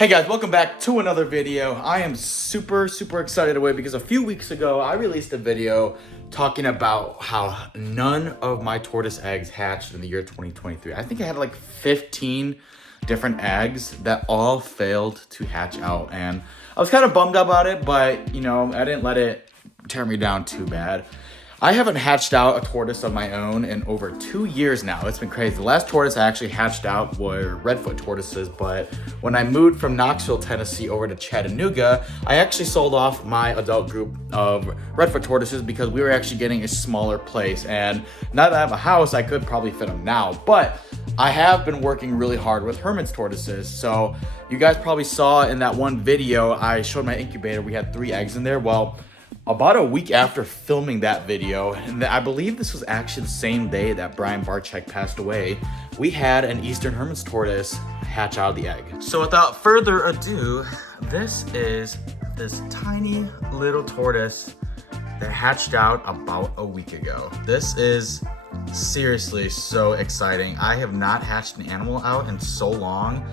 Hey guys, welcome back to another video. I am super excited away because a few weeks ago I released a video talking about how none of my tortoise eggs hatched in the year 2023. I think I had like 15 different eggs that all failed to hatch out, and I was kind of bummed about it, but you know, I didn't let it tear me down too bad. I haven't hatched out a tortoise of my own in over 2 years now. It's been crazy. The last tortoise I actually hatched out were redfoot tortoises, but when I moved from Knoxville, Tennessee over to Chattanooga, I actually sold off my adult group of redfoot tortoises because we were actually getting a smaller place. And now that I have a house, I could probably fit them now, but I have been working really hard with Herman's tortoises. So you guys probably saw in that one video, I showed my incubator, we had 3 eggs in there. Well, about a week after filming that video, and I believe this was actually the same day that Brian Barczyk passed away, we had an Eastern Herman's tortoise hatch out of the egg. So without further ado, this is this tiny little tortoise that hatched out about a week ago. This is seriously so exciting. I have not hatched an animal out in so long,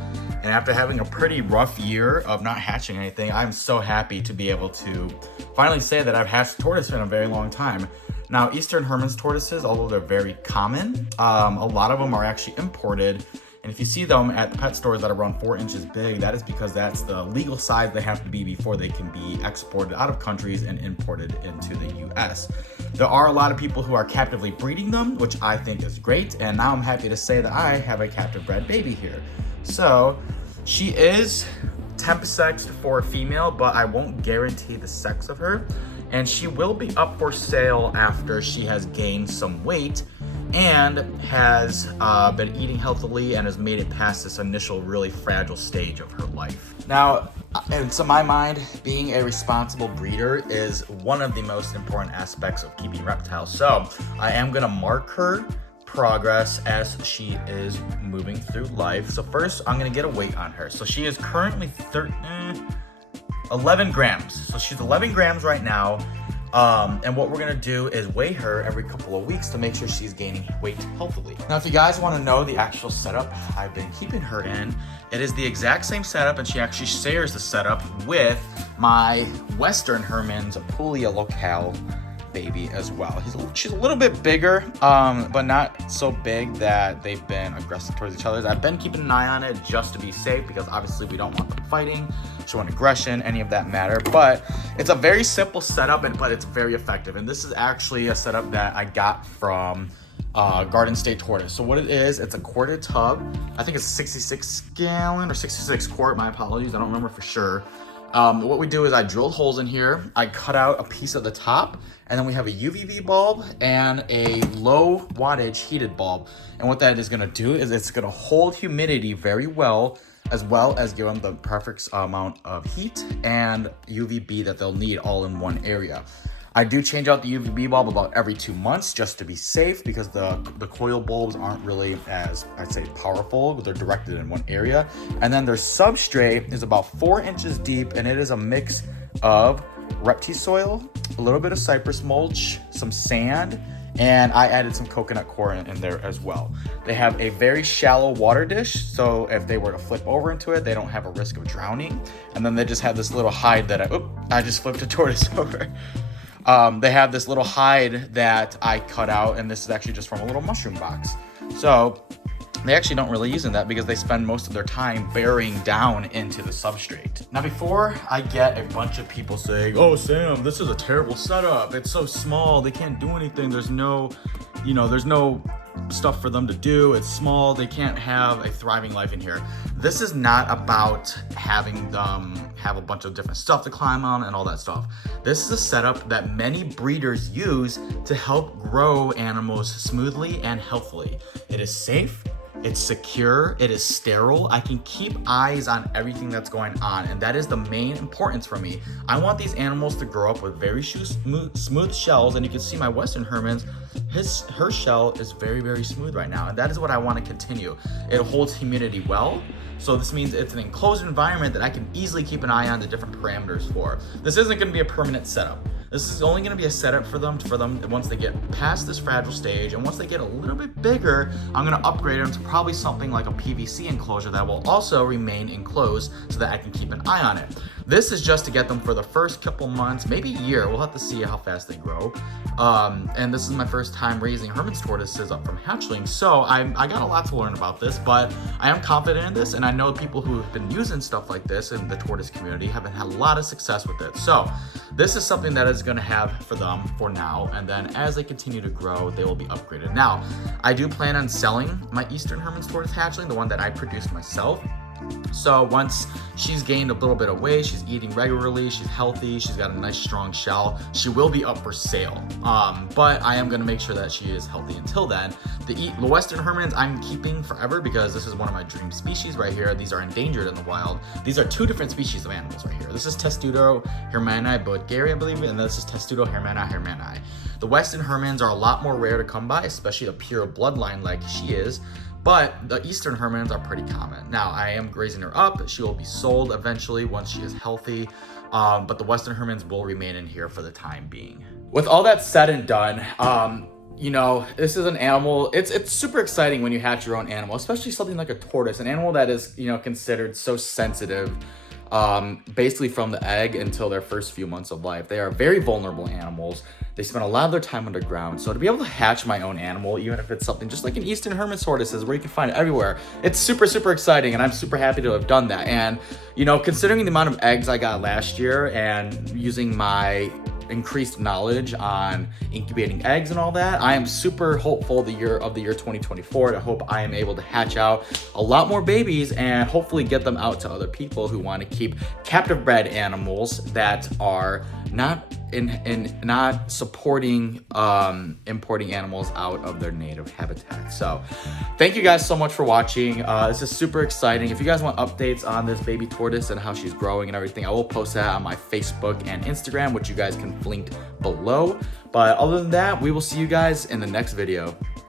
and after having a pretty rough year of not hatching anything, I'm so happy to be able to finally say that I've hatched a tortoise in a very long time. Now, Eastern Herman's tortoises, although they're very common, a lot of them are actually imported. And if you see them at the pet stores that are around 4 inches big, that is because that's the legal size they have to be before they can be exported out of countries and imported into the US. There are a lot of people who are captively breeding them, which I think is great. And now I'm happy to say that I have a captive bred baby here. So she is temp sexed for a female, but I won't guarantee the sex of her. And she will be up for sale after she has gained some weight and has been eating healthily and has made it past this initial really fragile stage of her life. Now, and to my mind, being a responsible breeder is one of the most important aspects of keeping reptiles. So I am gonna mark her progress as she is moving through life. So first, I'm gonna get a weight on her. So she is currently 11 grams. So she's 11 grams right now. And what we're gonna do is weigh her every couple of weeks to make sure she's gaining weight healthily. Now, if you guys wanna know the actual setup I've been keeping her in, it is the exact same setup, and she actually shares the setup with my Western Herman's Apulia locale baby as well. She's a little bit bigger, but not so big that they've been aggressive towards each other. I've been keeping an eye on it just to be safe because obviously we don't want them fighting, showing aggression, any of that matter. But it's a very simple setup, but it's very effective. And this is actually a setup that I got from Garden State Tortoise. So what it is, it's a quarter tub. I think it's 66 gallon or 66 quart, my apologies, I don't remember for sure. What we do is I drilled holes in here, I cut out a piece of the top, and then we have a UVB bulb and a low wattage heated bulb. And what that is gonna do is it's gonna hold humidity very well as give them the perfect amount of heat and UVB that they'll need all in one area. I do change out the UVB bulb about every 2 months just to be safe because the coil bulbs aren't really as, I'd say, powerful. They're directed in one area. And then their substrate is about 4 inches deep, and it is a mix of Repti soil, a little bit of cypress mulch, some sand, and I added some coconut coir in there as well. They have a very shallow water dish, so if they were to flip over into it, they don't have a risk of drowning. And then they just have this little hide that I just flipped a tortoise over. They have this little hide that I cut out, and this is actually just from a little mushroom box. So they actually don't really use that because they spend most of their time burying down into the substrate. Now, before I get a bunch of people saying, "Oh, Sam, this is a terrible setup. It's so small. They can't do anything. There's no stuff for them to do. It's small. They can't have a thriving life in here." This is not about having them have a bunch of different stuff to climb on and all that stuff. This is a setup that many breeders use to help grow animals smoothly and healthily. It is safe. It's secure, it is sterile. I can keep eyes on everything that's going on, and that is the main importance for me. I want these animals to grow up with very smooth shells, and you can see my Western Herman's, her shell is very smooth right now, and that is what I want to continue. It holds humidity well, so this means it's an enclosed environment that I can easily keep an eye on the different parameters for. This isn't going to be a permanent setup. This is only gonna be a setup for them once they get past this fragile stage, and once they get a little bit bigger, I'm gonna upgrade them to probably something like a PVC enclosure that will also remain enclosed so that I can keep an eye on it. This is just to get them for the first couple months, maybe a year. We'll have to see how fast they grow. And this is my first time raising Herman's tortoises up from hatchling, so I got a lot to learn about this, but I am confident in this, and I know people who have been using stuff like this in the tortoise community have had a lot of success with it. So this is something that is going to have for them for now, and then as they continue to grow, they will be upgraded. Now, I do plan on selling my Eastern Herman's tortoise hatchling, the one that I produced myself. So once she's gained a little bit of weight, she's eating regularly, she's healthy, she's got a nice strong shell, she will be up for sale. But I am going to make sure that she is healthy until then. The Western Hermans I'm keeping forever because this is one of my dream species right here. These are endangered in the wild. These are two different species of animals right here. This is Testudo hermani boetgeri, I believe, and this is Testudo hermani hermani. The Western Hermans are a lot more rare to come by, especially a pure bloodline like she is. But the Eastern Hermans are pretty common. Now, I am raising her up. She will be sold eventually once she is healthy. But the Western Hermans will remain in here for the time being. With all that said and done, you know, this is an animal. It's super exciting when you hatch your own animal, especially something like a tortoise, an animal that is, you know, considered so sensitive, basically from the egg until their first few months of life. They are very vulnerable animals. They spend a lot of their time underground. So to be able to hatch my own animal, even if it's something just like an Eastern Hermit tortoise where you can find it everywhere, it's super, super exciting. And I'm super happy to have done that. And, you know, considering the amount of eggs I got last year and using my increased knowledge on incubating eggs and all that, I am super hopeful the year 2024 to hope I am able to hatch out a lot more babies and hopefully get them out to other people who want to keep captive bred animals that are not not supporting importing animals out of their native habitat. So thank you guys so much for watching. This is super exciting. If you guys want updates on this baby tortoise and how she's growing and everything, I will post that on my Facebook and Instagram, which you guys can link below. But other than that, we will see you guys in the next video.